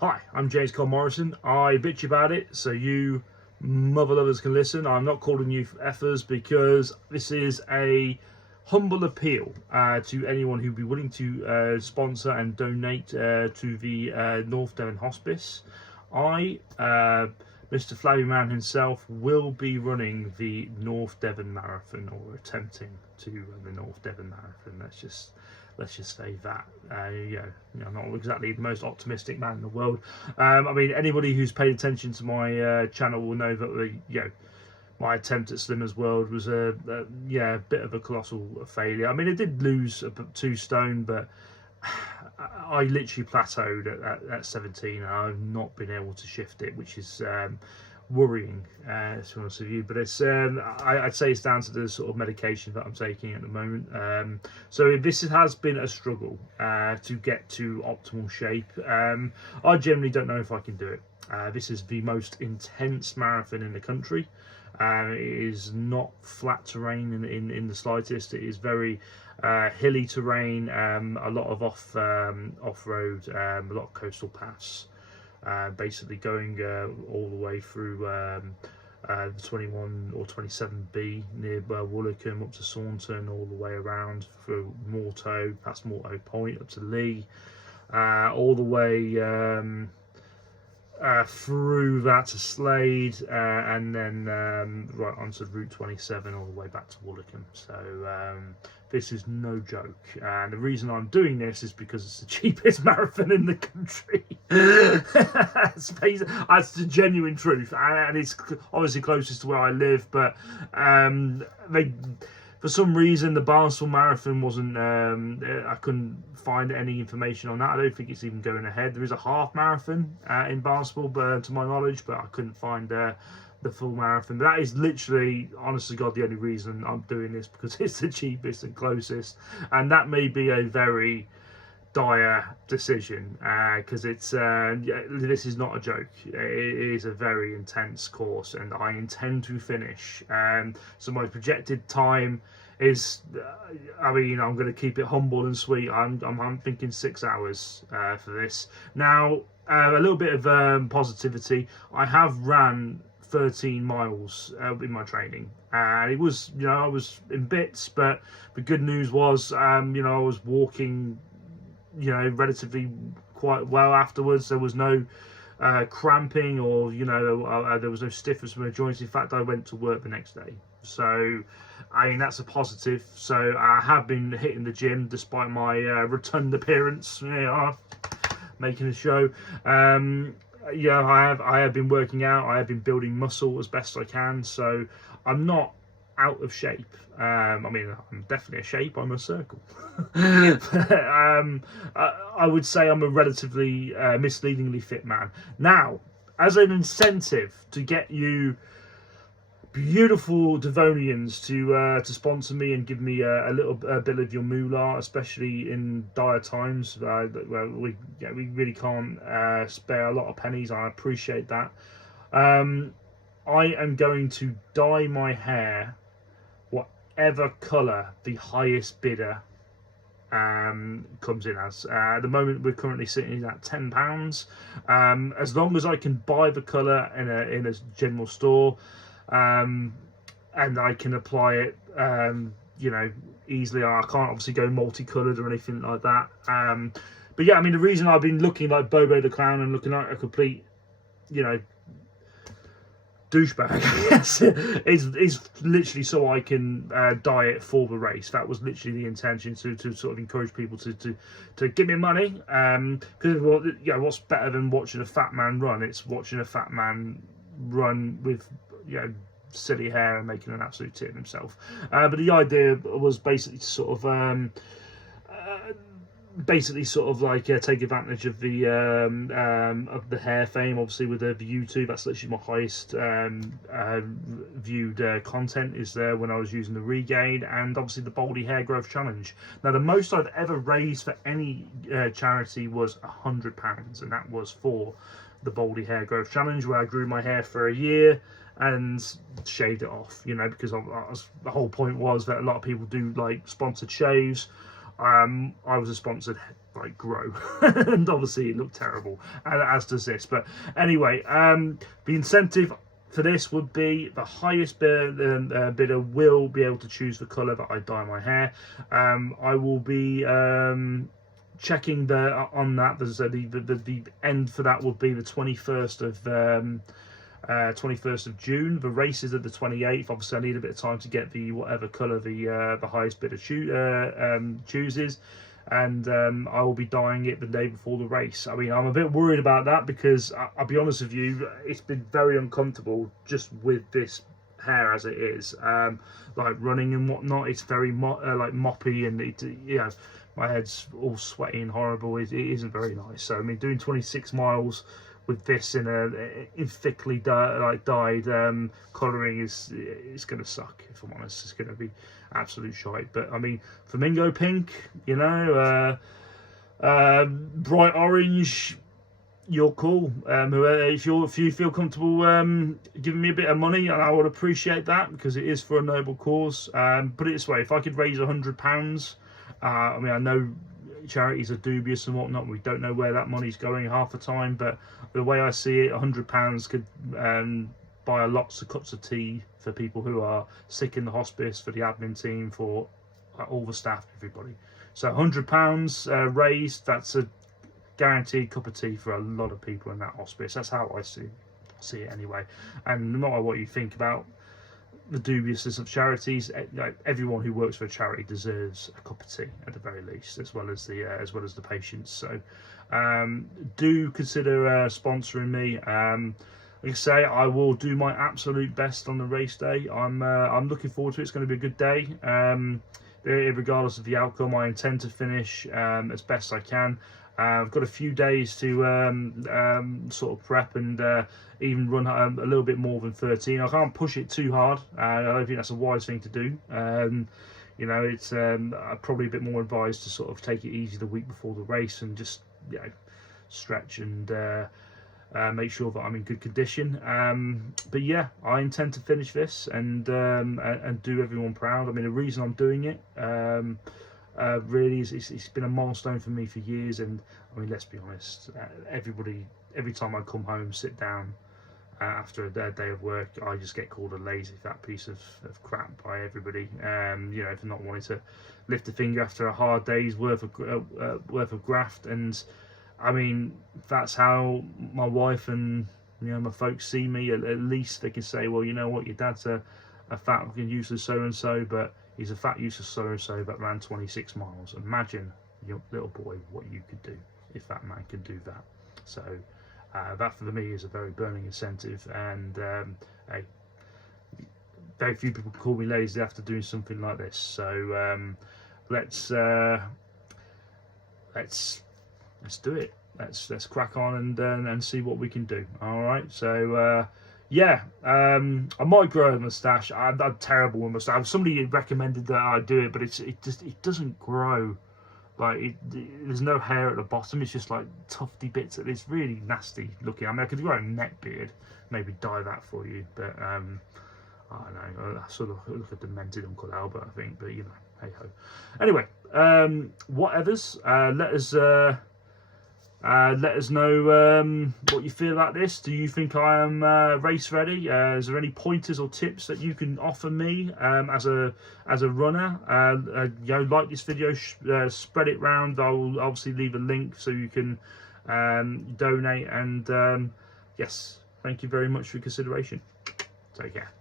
Hi, I'm James Cole Morrison. I bitch about it so you mother lovers can listen. I'm not calling you effers because this is a humble appeal to anyone who'd be willing to sponsor and donate to the North Devon Hospice. Mr. Flabby Man himself, will be running the North Devon Marathon, or attempting to run the North Devon Marathon. Let's just say that. I'm not exactly the most optimistic man in the world. I mean, anybody who's paid attention to my channel will know that my attempt at Slimmer's World was a bit of a colossal failure. I mean, I did lose 2 stone, but I literally plateaued at 17, and I've not been able to shift it, which is worrying, to be honest with you. But it's I'd say it's down to the sort of medication that I'm taking at the moment. So this has been a struggle to get to optimal shape. I generally don't know if I can do it. This is the most intense marathon in the country. It is not flat terrain in the slightest. It is very hilly terrain, a lot of off-road, a lot of coastal paths, basically going all the way through the 21 or 27B near Woolwickham up to Saunton, all the way around through Morto, past Morto Point up to Lee, all the way through that to Slade, and then right onto Route 27 all the way back to Woolwickham. So this is no joke, and the reason I'm doing this is because it's the cheapest marathon in the country. That's the genuine truth, and it's obviously closest to where I live, but for some reason the Barnstable Marathon wasn't, I couldn't find any information on that. I don't think it's even going ahead. There is a half marathon in Barnstable, to my knowledge, but I couldn't find the full marathon. But that is literally, honest to God, the only reason I'm doing this, because it's the cheapest and closest. And that may be a very dire decision, because it's this is not a joke. It is a very intense course, and I intend to finish. So my projected time is, I mean, I'm going to keep it humble and sweet. I'm thinking 6 hours for this. Now, a little bit of positivity. I have ran 13 miles in my training, and it was, I was in bits, but the good news was, I was walking relatively quite well afterwards. There was no cramping, or there was no stiffness from my joints. In fact, I went to work the next day, so I mean, that's a positive. So I have been hitting the gym despite my rotund appearance, making a show. I have been working out. I have been building muscle as best I can, so I'm not out of shape. I mean, I'm definitely a shape. I'm a circle. I would say I'm a relatively misleadingly fit man. Now, as an incentive to get you beautiful Devonians to sponsor me and give me a little bit of your moolah, especially in dire times where we really can't spare a lot of pennies. I appreciate that. I am going to dye my hair whatever colour the highest bidder comes in as. At the moment, we're currently sitting at £10. As long as I can buy the colour in a general store, and I can apply it, easily. I can't obviously go multicoloured or anything like that. But yeah, I mean, the reason I've been looking like Bobo the Clown and looking like a complete, douchebag is literally so I can dye it for the race. That was literally the intention, to sort of encourage people to give me money, because what's better than watching a fat man run? It's watching a fat man run with silly hair and making an absolute tit of himself. But the idea was basically to sort of take advantage of the hair fame, obviously, with the YouTube. That's literally my highest viewed content is there when I was using the Regain, and obviously the Baldy Hair Growth Challenge. Now, the most I've ever raised for any charity was £100, and that was for the Baldy Hair Growth Challenge, where I grew my hair for a year and shaved it off, because the whole point was that a lot of people do like sponsored shaves. I was a sponsored like grow, and obviously it looked terrible, as does this. But anyway, the incentive for this would be the highest bidder will be able to choose the colour that I dye my hair. I will be checking on that. There's the end for that would be the 21st of June. The race is at the 28th. Obviously, I need a bit of time to get the whatever colour the highest bidder chooses, and I will be dyeing it the day before the race. I mean, I'm a bit worried about that because I'll be honest with you, it's been very uncomfortable just with this hair as it is, like running and whatnot. It's very like moppy, and my head's all sweaty and horrible. It isn't very nice. So I mean, doing 26 miles with this in thickly dyed colouring is going to suck, if I'm honest. It's going to be absolute shite. But I mean, flamingo pink, bright orange, you're cool. If you feel comfortable giving me a bit of money, and I would appreciate that because it is for a noble cause. Put it this way: if I could raise £100, I mean, I know charities are dubious and whatnot. We don't know where that money's going half the time, but the way I see it, £100 could buy lots of cups of tea for people who are sick in the hospice, for the admin team, for all the staff, everybody. So £100 raised, that's a guaranteed cup of tea for a lot of people in that hospice. That's how I see it anyway. And no matter what you think about the dubiousness of charities, everyone who works for a charity deserves a cup of tea at the very least, as well as the patients. So do consider sponsoring me. Like I say, I will do my absolute best on the race day. I'm looking forward to it. It's going to be a good day. Regardless of the outcome, I intend to finish as best I can. I've got a few days to sort of prep and even run a little bit more than 13. I can't push it too hard. I don't think that's a wise thing to do. It's probably a bit more advised to sort of take it easy the week before the race and just stretch and make sure that I'm in good condition. But yeah, I intend to finish this and do everyone proud. I mean, the reason I'm doing it really it's been a milestone for me for years. And I mean, let's be honest, every time I come home, sit down after a day of work, I just get called a lazy fat piece of crap by everybody, for not wanting to lift a finger after a hard day's worth of graft. And I mean, that's how my wife and my folks see me. At least they can say, well, you know what, your dad's a fat useless so and so, but he's a fat useless so and so that ran 26 miles. Imagine, your little boy, what you could do if that man could do that. So that for me is a very burning incentive, and very few people call me lazy after doing something like this. So let's do it. Let's crack on and see what we can do. All right. So I might grow a moustache. I'm terrible with moustache. Somebody recommended that I do it, but it doesn't grow. Like there's no hair at the bottom. It's just like tufty bits. It's really nasty looking. I mean, I could grow a neck beard, maybe dye that for you, but I don't know. I sort of look a demented Uncle Albert, I think. But hey ho. Anyway, whatevers. Let us know what you feel about this. Do you think I am race ready? Is there any pointers or tips that you can offer me as a runner? Like this video, spread it round. I will obviously leave a link so you can donate. And yes, thank you very much for your consideration. Take care.